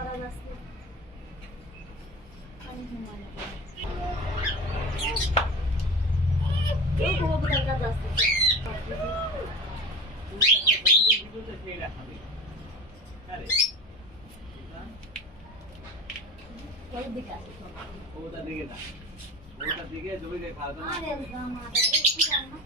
করা যাচ্ছে আমি ঘুমানো এই গোবরের কাজ আছে ভিডিওতে সেই রাখাবে আরে ওই দিকে আছে ওটা দিকে না ওটা দিকে জমি দিয়ে খাওয়া আরে বাবা আরে কি জানা